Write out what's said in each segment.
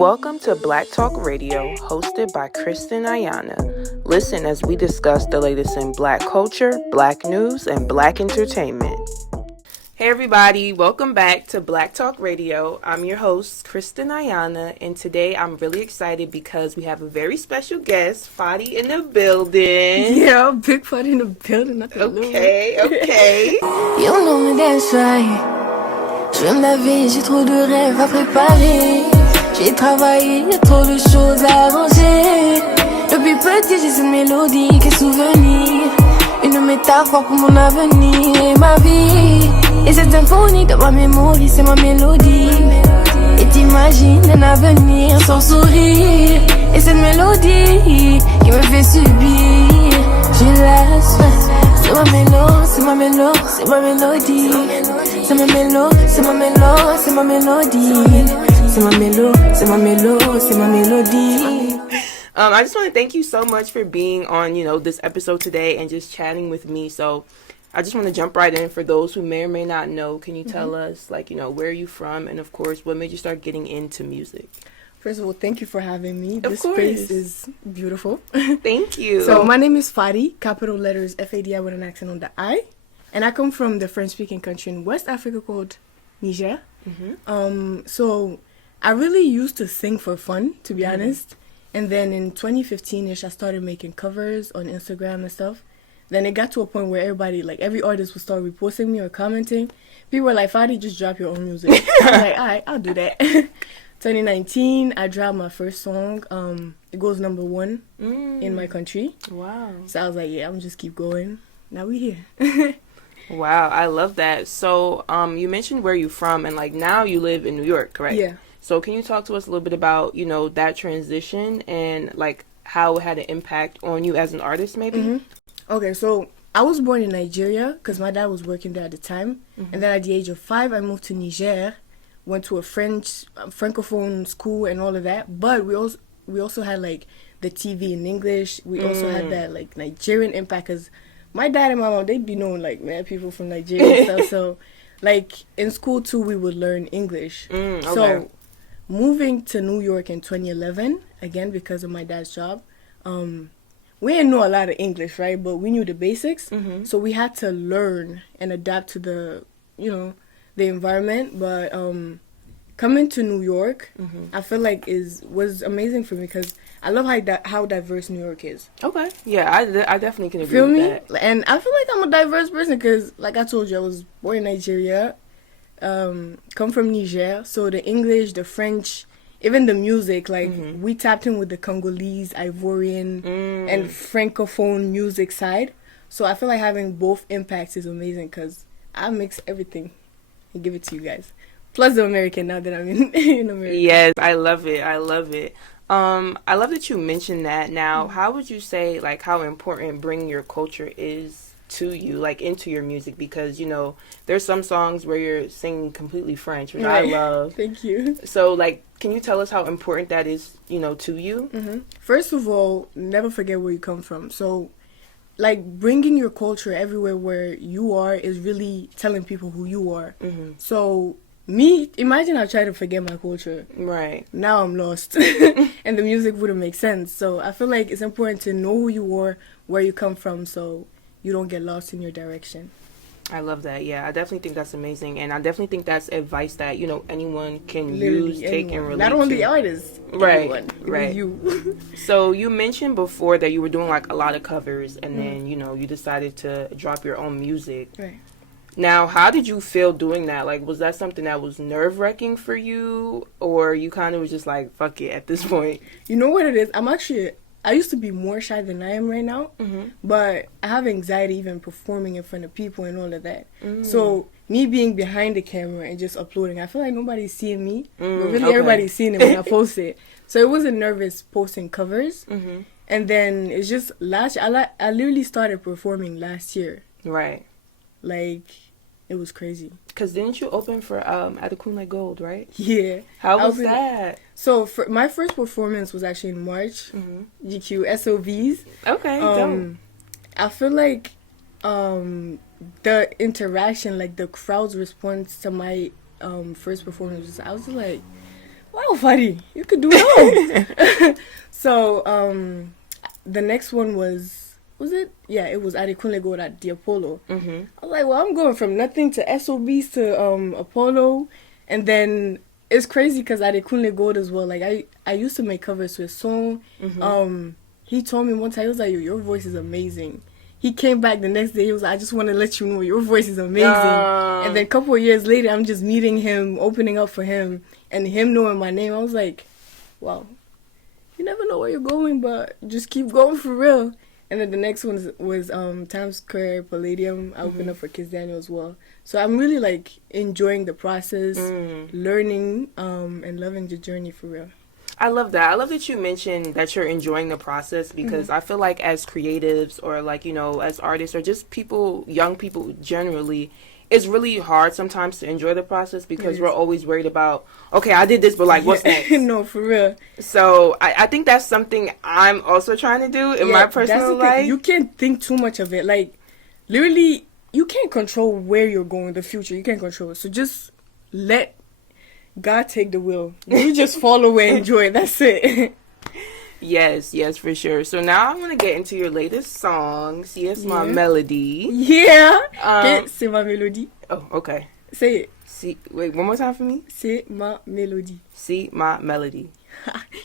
Welcome to Black Talk Radio, hosted by Kristen Ayana. Listen as we discuss the latest in Black culture, Black news, and Black entertainment. Hey everybody, welcome back to Black Talk Radio. I'm your host, Kristen Ayana, and today I'm really excited because we have a very special guest, FADÍ in the building. Yeah, big FADÍ in the building. Okay. You know me that's right. Je veux me laver, j'ai trop de rêves à préparer. J'ai travaillé, y'a trop de choses à arranger. Depuis petit, j'ai cette mélodie, quel souvenir. Une métaphore pour mon avenir et ma vie. Et cette symphonie de ma mémoire, c'est ma mélodie. Et t'imagines un avenir sans sourire. Et cette mélodie qui me fait subir. Je la souhaite. C'est ma mélo, c'est ma mélo, c'est ma mélodie. C'est ma mélo, c'est ma mélo, c'est ma mélodie. C'est ma mélo, c'est ma mélo, c'est ma mélodie. I just want to thank you so much for being on, this episode today and just chatting with me. So I just want to jump right in. For those who may or may not know, can you tell us, where are you from? And, of course, what made you start getting into music? First of all, thank you for having me. Of course. This space is beautiful. Thank you. So my name is FADÍ, capital letters FADI with an accent on the I. And I come from the French-speaking country in West Africa called Niger. So I really used to sing for fun, to be honest. And then in 2015-ish, I started making covers on Instagram and stuff. Then it got to a point where everybody, every artist would start reposting me or commenting. People were like, FADÍ, just drop your own music. I was like, all right, I'll do that. 2019, I dropped my first song. It goes number 1 in my country. Wow. So I was like, yeah, I'm just keep going. Now we here. Wow, I love that. So you mentioned where you're from, and now you live in New York, correct? Yeah. So can you talk to us a little bit about, that transition and how it had an impact on you as an artist, maybe? Okay, so I was born in Nigeria because my dad was working there at the time. And then at the age of 5, I moved to Niger. Went to a francophone school and all of that, but we also had the TV in English. We also had that Nigerian impact because my dad and my mom, they'd be known mad people from Nigeria and stuff. So in school too, we would learn English. Okay. So moving to New York in 2011 again because of my dad's job, we didn't know a lot of English, right? But we knew the basics, so we had to learn and adapt to the the environment. But coming to New York, I feel was amazing for me because I love how diverse New York is. Okay, yeah, I definitely can agree Feel with me? that. And I feel like I'm a diverse person because, like I told you, I was born in Nigeria, come from Niger, so the English, the French, even the music, we tapped in with the Congolese, Ivorian, and Francophone music side. So I feel like having both impacts is amazing because I mix everything and give it to you guys. Plus the American now that I'm in America. Yes, I love it. I love that you mentioned that. Now, how would you say, how important bringing your culture is to you, into your music? Because, there's some songs where you're singing completely French, which I love. Thank you. So, can you tell us how important that is, to you? First of all, never forget where you come from. So, bringing your culture everywhere where you are is really telling people who you are. So, imagine I try to forget my culture. Right. Now I'm lost. And the music wouldn't make sense. So, I feel like it's important to know who you are, where you come from, so you don't get lost in your direction. I love that. Yeah, I definitely think that's amazing. And I definitely think that's advice that, anyone can Literally use, take, and relate not only to. artists. Right, Everyone. right. You. So you mentioned before that you were doing a lot of covers and then, you decided to drop your own music. Right. Now, how did you feel doing that? Was that something that was nerve-wracking for you? Or you kind of was just fuck it at this point? You know what it is? I used to be more shy than I am right now, but I have anxiety even performing in front of people and all of that. So me being behind the camera and just uploading, I feel like nobody's seeing me, but really everybody's seeing it when I post it. So it wasn't nervous posting covers. And then it's just I literally started performing last year. Right. It was crazy. Because didn't you open for Adekunle Gold, right? Yeah. How was that? So my first performance was actually in March. GQ SOVs. Okay, dope. I feel like the interaction, the crowd's response to my first performance, I was just like, wow, Fadi, you could do it all. So, the next one was it? Yeah, it was Adekunle Gold at the Apollo. Mm-hmm. I was like, well, I'm going from nothing to SOBs to Apollo. And then it's crazy because Adekunle Gold as well. Like, I used to make covers to his song. Mm-hmm. He told me one time, he was like, yo, your voice is amazing. He came back the next day, he was like, I just want to let you know your voice is amazing. And then a couple of years later, I'm just meeting him, opening up for him, and him knowing my name. I was like, wow, you never know where you're going, but just keep going for real. And then the next one was Times Square Palladium. I opened up for Kiss Daniel as well. So I'm really like enjoying the process, learning, and loving the journey for real. I love that. I love that you mentioned that you're enjoying the process because I feel like as creatives or like, you know, as artists or just people, young people generally, it's really hard sometimes to enjoy the process because we're always worried about, okay, I did this, but like, what's next? No, for real. So I think that's something I'm also trying to do in my personal life. You can't think too much of it. Like, literally, you can't control where you're going, the future. You can't control it. So just let God take the wheel. You just follow and enjoy it. That's it. Yes, for sure. So now I want to get into your latest song, Si Es Ma Mélodie. Yeah. C'est Ma Mélodie. Oh, okay. Say it. Wait, one more time for me. C'est Ma Mélodie. Si Ma Mélodie.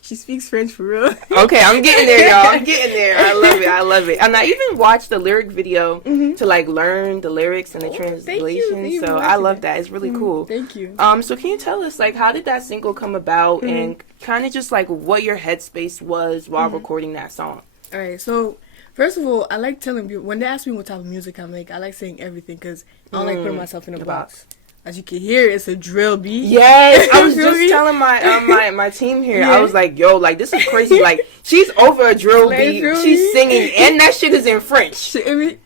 She speaks French for real. Okay, I'm getting there, y'all. I'm getting there. I love it. And I even watched the lyric video to like learn the lyrics and the translation. Thank you. So I love that. It's really cool. Thank you. So can you tell us like how did that single come about and kind of just like what your headspace was while recording that song? All right. So first of all, I like telling people when they ask me what type of music I make, I like saying everything because I don't like putting myself in a box. As you can hear, it's a drill beat. Yes, I was just telling my team here. I was like, "Yo, like this is crazy. Like she's over a drill beat. She's singing, and that shit is in French.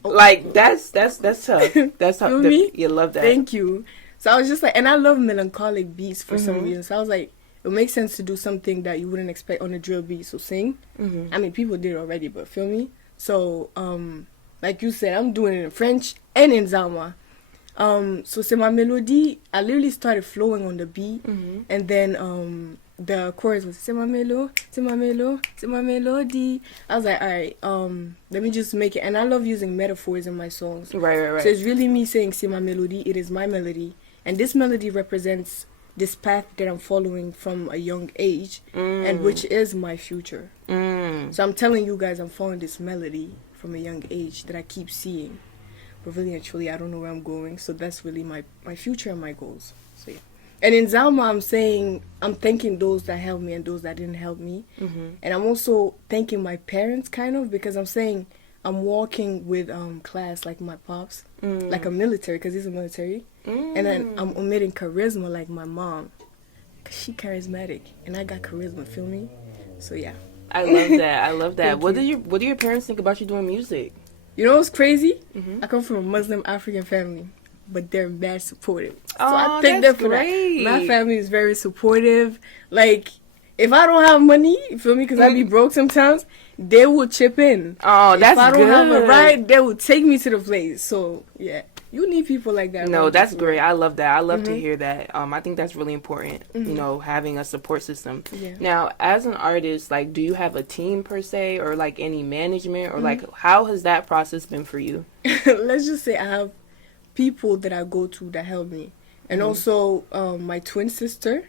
Like that's tough. That's tough. You love that. Thank you. So I was just like, and I love melancholic beats for some reason. So I was like, it makes sense to do something that you wouldn't expect on a drill beat. So sing. I mean, people did it already, but feel me. So like you said, I'm doing it in French and in Zama. So C'est Ma Mélodie, I literally started flowing on the beat, and then the chorus was C'est ma mélo, c'est ma mélo, c'est ma mélodie. I was like, alright, let me just make it. And I love using metaphors in my songs. Right. So it's really me saying C'est ma mélodie, it is my melody. And this melody represents this path that I'm following from a young age, and which is my future. So I'm telling you guys I'm following this melody from a young age that I keep seeing. But really and truly, I don't know where I'm going. So that's really my future and my goals. So yeah. And in Zalma, I'm thanking those that helped me and those that didn't help me. And I'm also thanking my parents, kind of, because I'm saying I'm walking with class like my pops, like a military, because he's a military. And then I'm omitting charisma like my mom, because she charismatic. And I got charisma, feel me? So yeah. I love that. What do your parents think about you doing music? You know what's crazy? I come from a Muslim African family, but they're mad supportive. So I thank them for that. My family is very supportive. Like, if I don't have money, you feel me? Because I be broke sometimes, they will chip in. Oh, that's good. If I don't have a ride, they will take me to the place. So, yeah. You need people like that. No, that's great. I love that. I love to hear that. I think that's really important, you know, having a support system. Yeah. Now, as an artist, like, do you have a team per se or, like, any management or, like, how has that process been for you? Let's just say I have people that I go to that help me. And also my twin sister.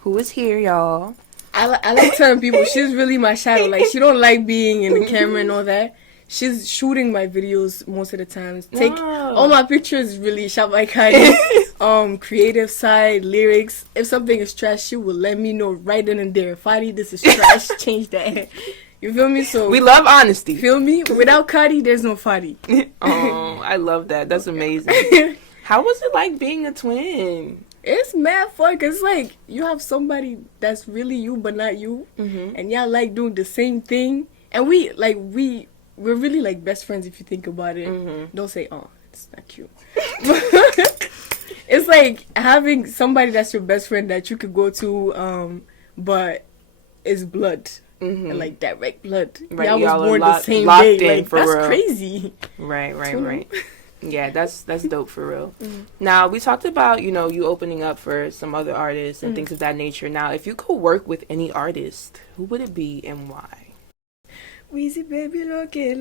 Who is here, y'all? I like telling people she's really my shadow. Like, she don't like being in the camera and all that. She's shooting my videos most of the time. All my pictures really shot by Kadi. Creative side, lyrics. If something is trash, she will let me know right then and there. Fadi, this is trash. Change that. You feel me? So we love honesty. Feel me? Without Kadi, there's no Fadi. Oh, I love that. That's amazing. How was it like being a twin? It's mad fun because like you have somebody that's really you but not you, and y'all like doing the same thing, and we're really like best friends if you think about it. Don't say, oh, it's not cute. It's like having somebody that's your best friend that you could go to, but it's blood. And like direct blood. Right, y'all was born the same day. Like, that's real. crazy. Right. Yeah, that's dope for real. Now, we talked about, you opening up for some other artists and things of that nature. Now, if you could work with any artist, who would it be and why? Weezy baby, look it.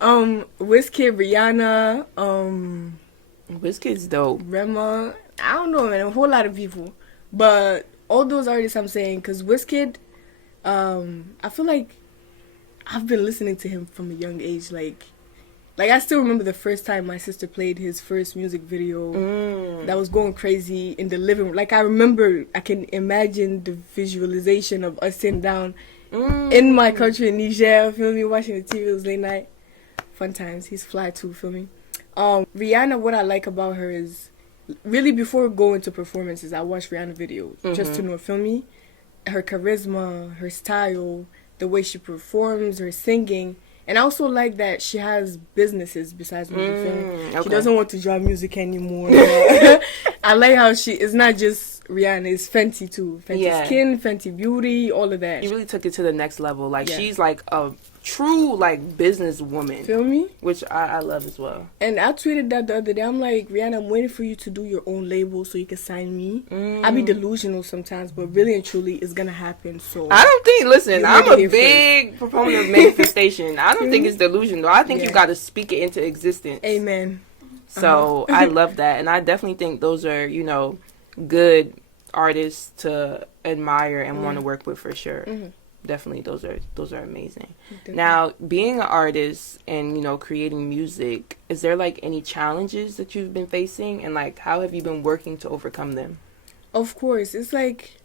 Wizkid, Rihanna, Wizkid's dope. Rema. I don't know, man. A whole lot of people, but all those artists I'm saying, because Wizkid, I feel like I've been listening to him from a young age. Like I still remember the first time my sister played his first music video. That was going crazy in the living room. Like, I remember, I can imagine the visualization of us sitting down in my country in Niger, feel me, watching the TV. It was late night. Fun times. He's fly too, feel me. Rihanna, what I like about her is, really before going to performances, I watch Rihanna videos just to know, feel me, her charisma, her style, the way she performs, her singing. And I also like that she has businesses besides music. Feel me? Okay. She doesn't want to draw music anymore. I like how it's not just Rihanna, it's Fenty too. Fenty Skin, Fenty Beauty, all of that. She really took it to the next level. Like, she's like a true, like, business woman. Feel me? Which I love as well. And I tweeted that the other day. I'm like, Rihanna, I'm waiting for you to do your own label so you can sign me. I be delusional sometimes, but really and truly, it's going to happen. So I don't think, listen, I'm a big proponent of manifestation. I don't think it's delusional. I think you got to speak it into existence. Amen. So I love that. And I definitely think those are, good artists to admire and want to work with for sure. Definitely, those are amazing. Definitely. Now, being an artist and creating music, is there like any challenges that you've been facing, and like how have you been working to overcome them? Of course, it's like,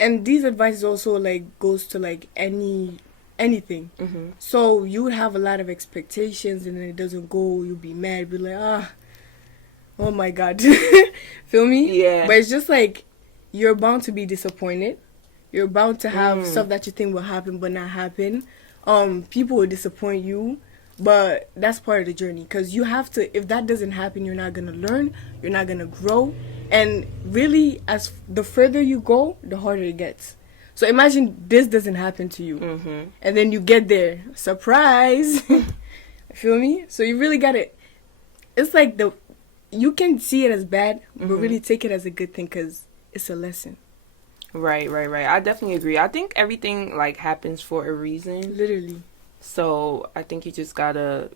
and these advices also like goes to like anything. So you would have a lot of expectations, and then it doesn't go. You'll be mad, be like, oh my God, feel me? Yeah. But it's just like, you're bound to be disappointed. You're bound to have stuff that you think will happen but not happen. People will disappoint you, but that's part of the journey. Because you have to, if that doesn't happen, you're not going to learn, you're not going to grow. And really, as the further you go, the harder it gets. So imagine this doesn't happen to you. And then you get there. Surprise! Feel me? So you really got to, it's like you can see it as bad, but really take it as a good thing because it's a lesson. Right. I definitely agree. I think everything like happens for a reason. Literally. So I think you just gotta,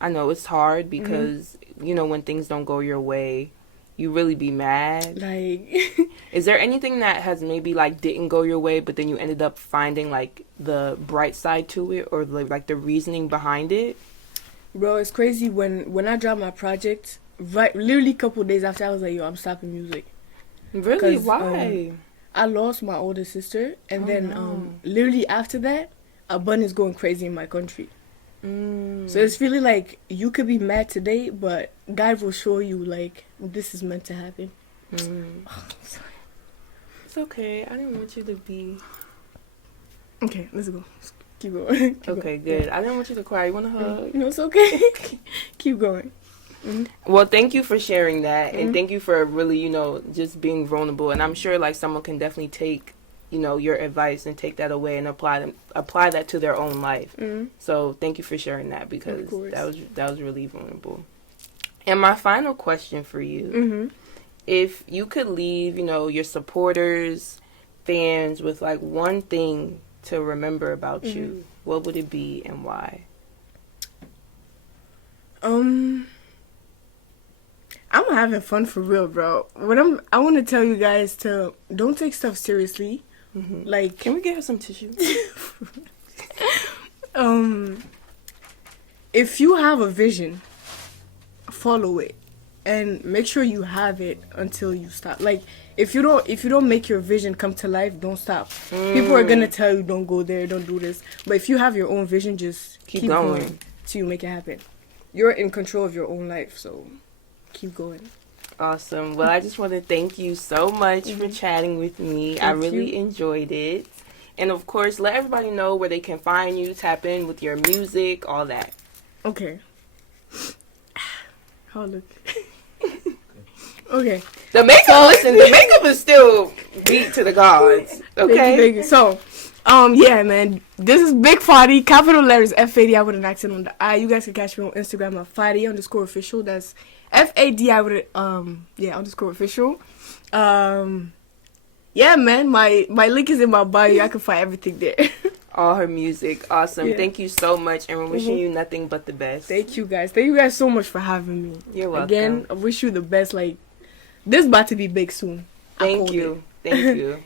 I know it's hard because, when things don't go your way, you really be mad. Like, is there anything that has maybe like didn't go your way, but then you ended up finding like the bright side to it, or like the reasoning behind it? Bro, it's crazy. When I dropped my project, literally a couple of days after, I was like, yo, I'm stopping music. Really? Why? I lost my older sister, and then literally after that, abundance going crazy in my country. So it's really like, you could be mad today, but God will show you like this is meant to happen. Oh, sorry. It's okay. I didn't want you to be. Okay, let's go. Keep going. Good. Yeah. I didn't want you to cry. You want to hug? No, it's okay. Keep going. Well, thank you for sharing that, and thank you for really, just being vulnerable. And I'm sure like someone can definitely take, your advice and take that away and apply that to their own life. So thank you for sharing that, because that was really vulnerable. And my final question for you, if you could leave, your supporters, fans with like one thing to remember about you, what would it be and why? I'm having fun for real, bro. I want to tell you guys to don't take stuff seriously. Like, can we get her some tissue? If you have a vision, follow it, and make sure you have it until you stop. Like, if you don't make your vision come to life, don't stop. People are gonna tell you don't go there, don't do this. But if you have your own vision, just keep going till you make it happen. You're in control of your own life, so keep going. Awesome. Well, I just want to thank you so much for chatting with me. I really enjoyed it. And of course, let everybody know where they can find you, tap in with your music, all that. Okay. Oh, look. Okay. The makeup, listen, the makeup is still beat to the gods. Okay. Thank you. So, Yeah, man. This is Big FADÍ, capital letters FADI with an accent on the I. You guys can catch me on Instagram at FADI_official. That's FADI with _official. Yeah, man. My link is in my bio. I can find everything there. All her music. Awesome. Yeah. Thank you so much, and we're wishing you nothing but the best. Thank you guys. Thank you guys so much for having me. You're welcome. Again, I wish you the best. Like, this about to be big soon. Thank you. Thank you.